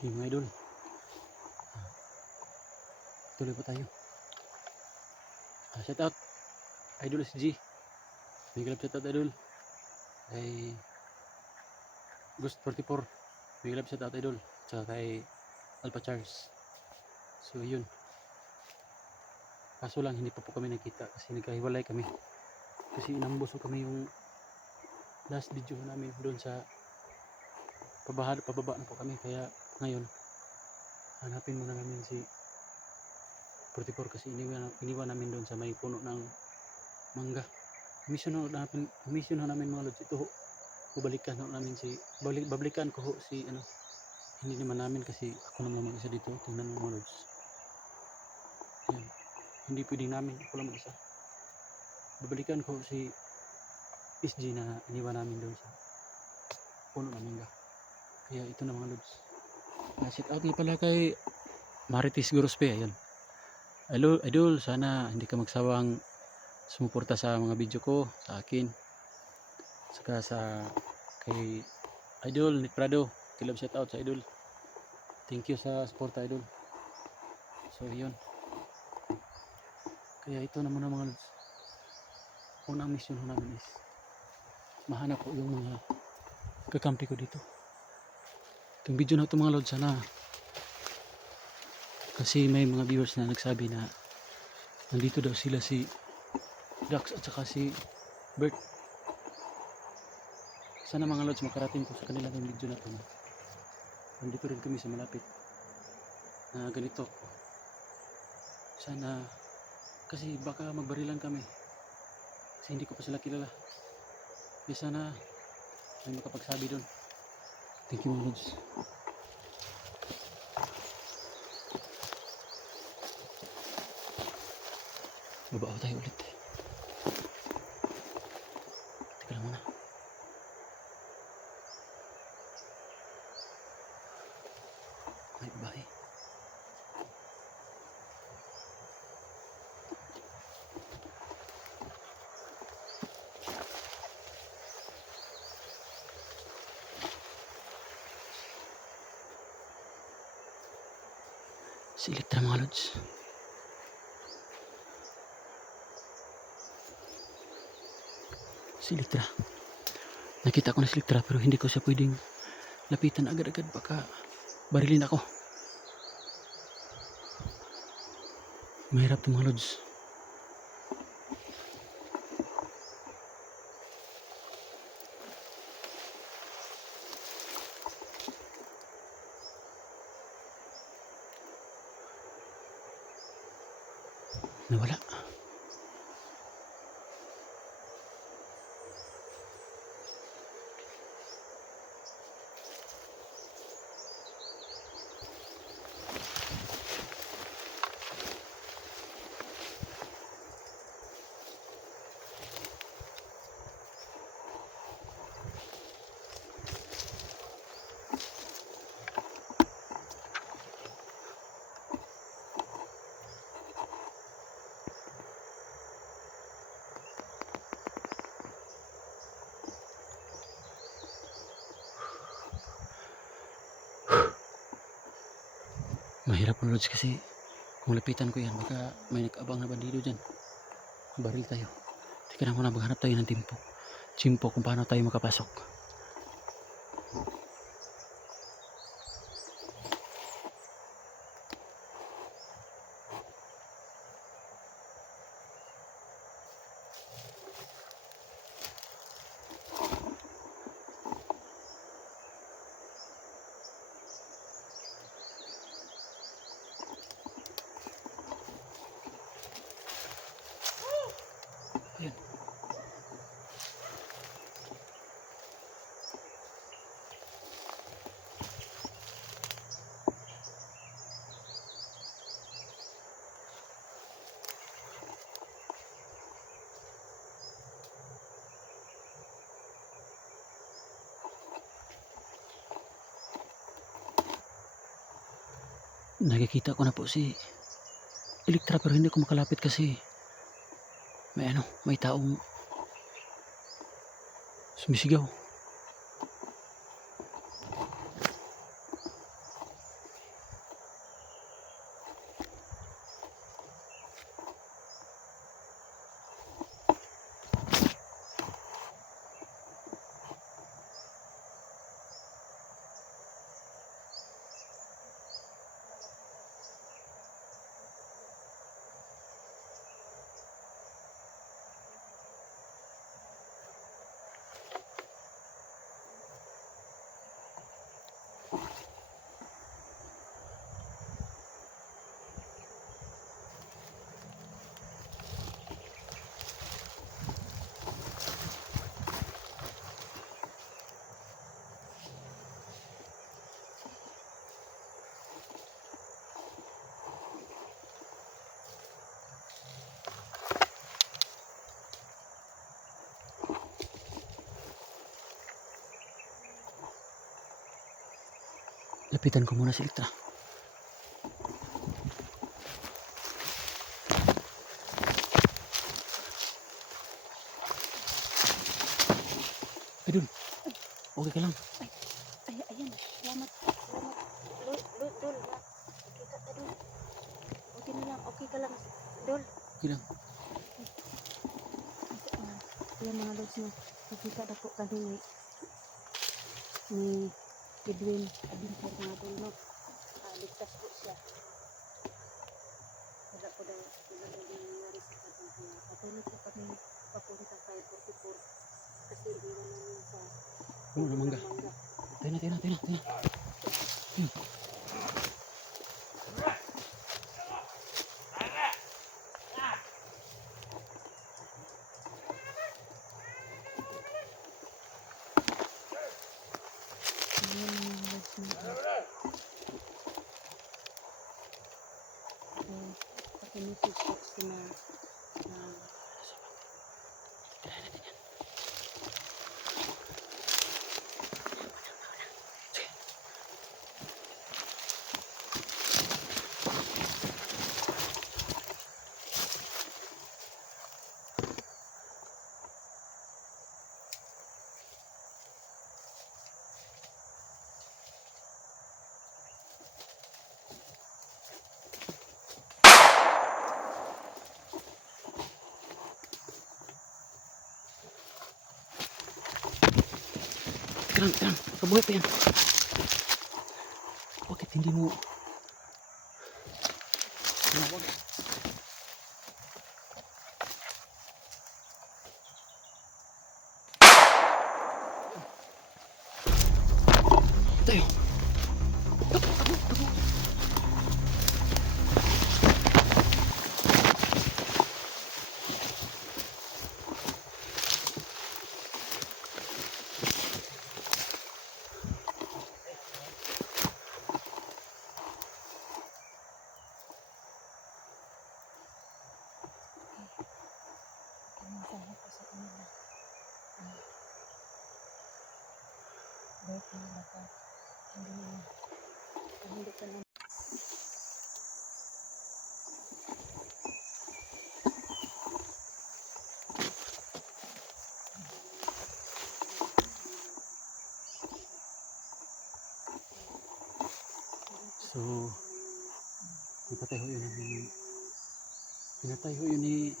Okay mga idol. Tuloy pa tayo. Ah, shout out. Idol SG. May galap shout out idol. Kay Ghost 44. May galap shout out idol. Tsaka kay Alpha Charles. So yun. Kaso lang hindi pa po kami nakita kasi nagkahiwalay kami. Kasi inambuso kami yung last video namin doon sa pabaha, pababa na po kami kaya ngayon hanapin muna namin si 44 kasi iniwan, iniwan namin doon sa may puno ng mangga. Mission ho namin mission ho namin mga lods. Ito babalikan ho namin si balik, babalikan ko ho si ano hindi naman namin kasi ako naman mag isa dito. Tingnan mo mga lods. Yan. hindi pwedeng namin ako lang mag isa. Babalikan ko si SG na iniwan namin doon sa puno ng mangga. Kaya ito na mga lods na-sit out nga pala kay Marites Gorospe ayan Hello, idol, sana hindi ka magsawang sumuporta sa mga video ko, sa akin. Saka sa kay Idol Nick Prado. Kilab shout out sa Idol. Thank you sa support Idol. So, yun. Kaya ito naman ang mga lods. Unang mission ko namin is mahanap ko yung mga kakampi ko dito. Itong video na ito mga lods, sana kasi may mga viewers na nagsabi na nandito daw sila si Dax at saka si Bert. Sana mga lods makarating ko sa kanila ng video na ito. Nandito rin kami sa malapit. Na ganito. Sana kasi baka magbarilan kami. Kasi hindi ko pa sila kilala. Kaya sana may makapagsabi doon. Thank you mga lods. Babao tayo ulit. Si Elektra mga si Litra. Nakita ko na si Litra pero hindi ko siya pwedeng lapitan agad-agad baka barilin ako. Mahirap to mga lods. Mahirap po lods kasi kung lapitan ko yan baka may nag-abang na bandido dyan. Baril tayo. Na muna maghanap tayo ng timpo. Chimpo kung paano tayo makapasok. Nakikita ko na po si Elektra pero hindi ko makalapit kasi may ano, may taong sumisigaw. Lapitan ko muna si Elektra. Idol, okay ka lang. Ay, ayan. Salamat. Salamat. Dol, dol. na. Okay ka dol. Okay na lang. Okay ka lang. Dol. Okay lang. Ayan mga lods no. Nakita na po kami ni ni Edwin Adinter mga dol no. Ah, ligtas po siya. Wala po daw. Wala daw din nangyari sa kanyang kaya. Patuloy po kami papunta kay 44. Kasi iwan namin sa Puno ng mangga. mangga. Tayo na, tayo na, tayo na. Tayo na. Ayan mga lods no. Eh, paki-message po sina ah, Terang, terang. Kabuhay yan. Bakit hindi mo... Tinawag. Tayo. mensahe ko sa kanila. Um, Bait na baka hindi na hindi ka na So, pinatay ho yun ang... Pinatay ho yun ni...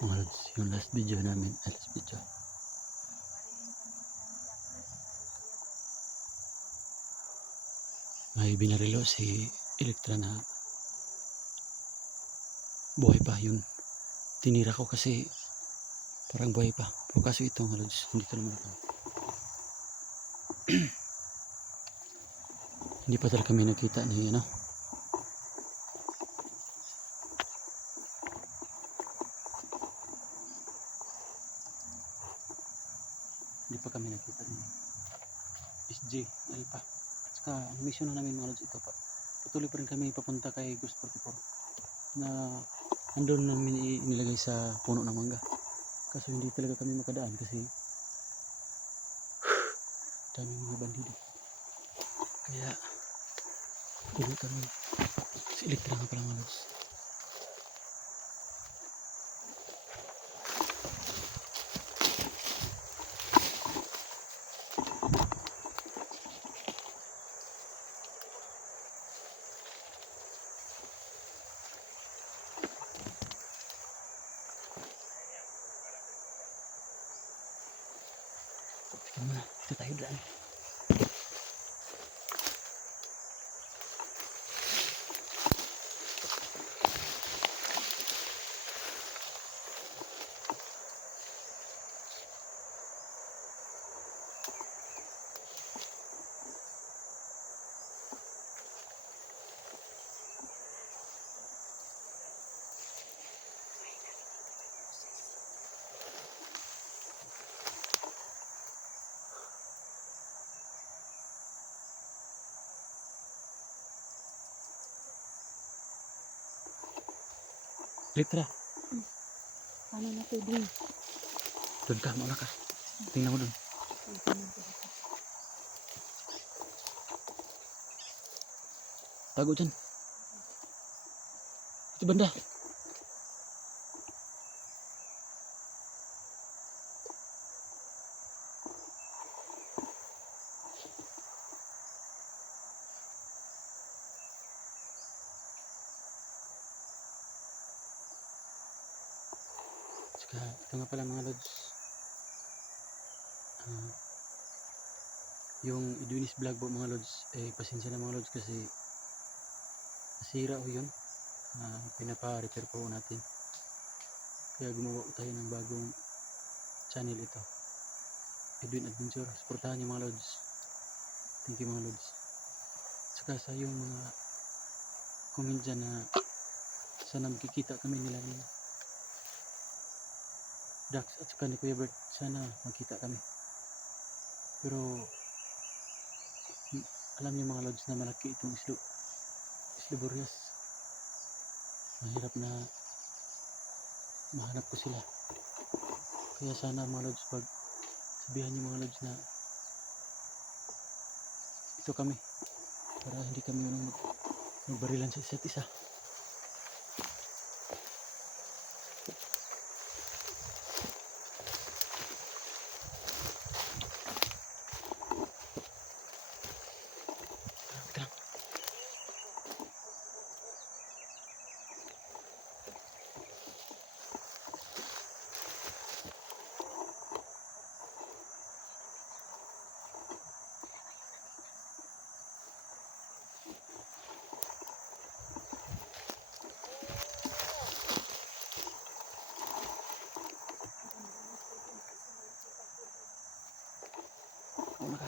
Mga lods, yung last video namin, ah, last video. May binarilo si Elektra na buhay pa yun. Tinira ko kasi parang buhay pa. Pero kaso ito mga lods, hindi ko naman ito. hindi pa talaga kami nakita ni ano. Kami nakita ni SJ Alpa. At saka ang mission na namin mga lods ito pa. Patuloy pa rin kami papunta kay Ghost 44 na andun namin inilagay sa puno ng mangga. Kaso hindi talaga kami makadaan kasi daming mga bandido. Kaya tuloy kami. Si Elektra nga pala mga lods. Litra. Paano na to, Edwin? Doon ka, mauna ka. Tingnan mo doon. Ko. Tago dyan. Ito banda. Saka, ito nga pala mga lods. Ah, yung Idwinis vlog po mga lods, eh pasensya na mga lods kasi nasira ho yun. Ah, pinapa-repair po natin. Kaya gumawa po tayo ng bagong channel ito. Edwin Adventure. Supportahan niyo mga lods. Thank you mga lods. Saka sa yung mga comment dyan na sana magkikita kami nila ni Dax at saka ni Kuya Bert. Sana magkita kami. Pero alam niyo mga lods na malaki itong islo. Islo Boreas. Mahirap na mahanap ko sila. Kaya sana mga lods pag sabihan niyo mga lods na ito kami para hindi kami unang mag magbarilan sa isa't isa.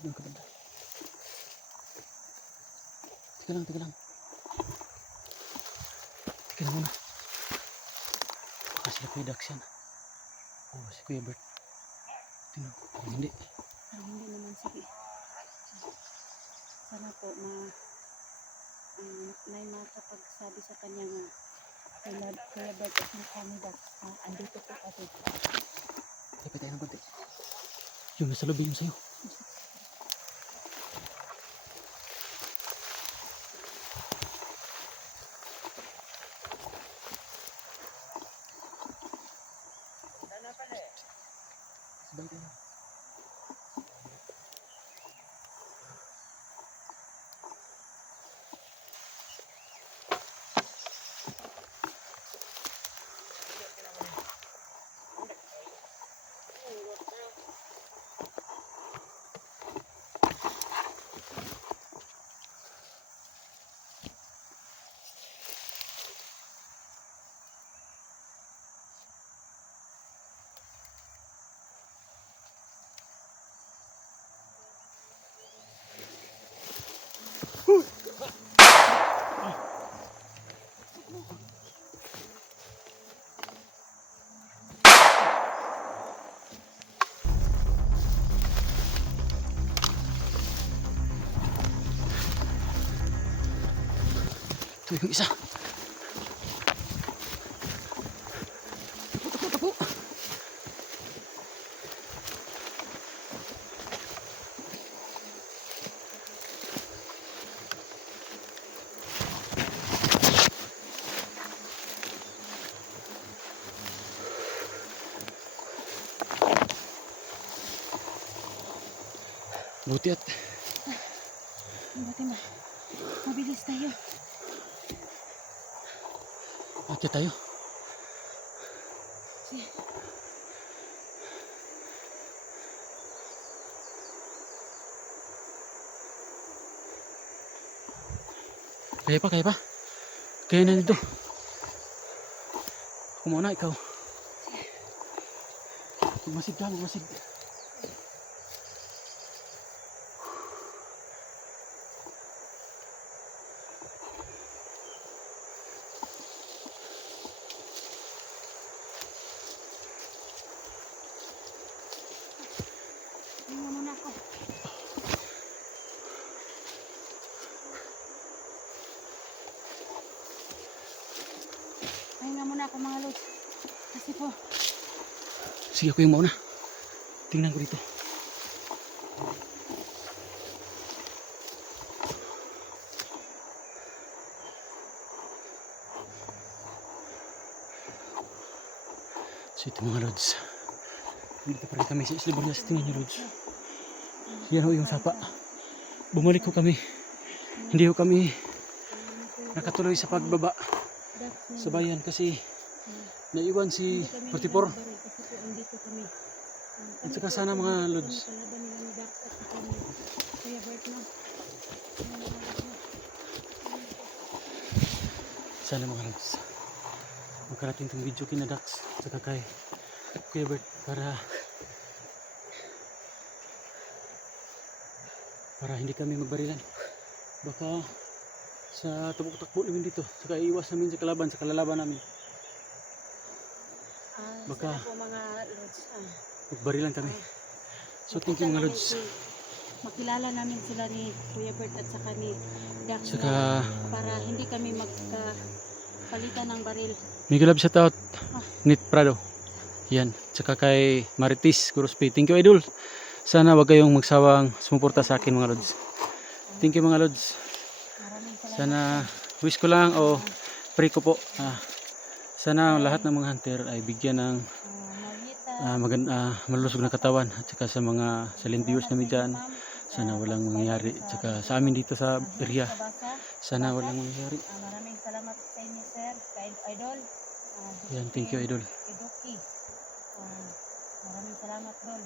Nakahadong ka banda. Lang, teka lang. Teka lang muna. Baka sila Kuya Dax yan. Oh, si Kuya Bert. Tingnan, parang hindi. Parang hindi naman sige. Sana po ma um, may makapagsabi sa kanya nga kaya kaya Bert at ni Canada uh, andito po kami. Tapos tayo ng konti. Yung nasa lobby yung sa'yo. Sabay Yung isa. Tapo, tapo, tapo. Buti at Buti na. Mabilis tayo. Akit tayo. Kaya pa, kaya pa. Kaya na dito. Ako muna, ikaw. Magmasid ka, muna ako. Pahinga muna muna ako mga lods. Kasi po, Sige, ako yung mauna. Tingnan ko dito. So ito mga lods. Dito pa rin kami sa Isla Bordas. Tingnan niyo lods. Yan ho yung sapa. Bumalik ko kami. Hindi ho kami nakatuloy sa pagbaba sa bayan kasi naiwan si 44. Kasi po, andito kami. Ah, At saka sana mga lods. at. Sana mga lods. Magkarating itong video kina Dax saka kay Kuya Bert para para hindi kami magbarilan. Baka sa tubok-takbo namin dito. Saka iwas namin sa kalaban, sa kalalaban namin. Ah, Baka- sana po mga. Ah, Magbarilan kami. So thank makita you mga lods. si- Makilala namin sila ni Kuya Bert at saka ni Dax Saka para hindi kami magpalitan ng baril. Miguel Love shout out. Nit Prado. Yan. Saka kay Maritis Kurospe. Thank you idol. Sana wag kayong magsawang sumuporta sa akin mga lods. Thank you mga lods. Sana wish ko lang o pray ko po. Ah, sana lahat ng mga hunter ay bigyan ng Marita, ah, magan ah, malusog na katawan at saka sa mga silent viewers namin dyan. Sana walang mangyari. At saka sa amin dito sa area. Sana walang mangyari. Ah, maraming salamat sa inyo, sir. Idol. Ah, Yan, thank you idol. Ah, maraming salamat, Dol.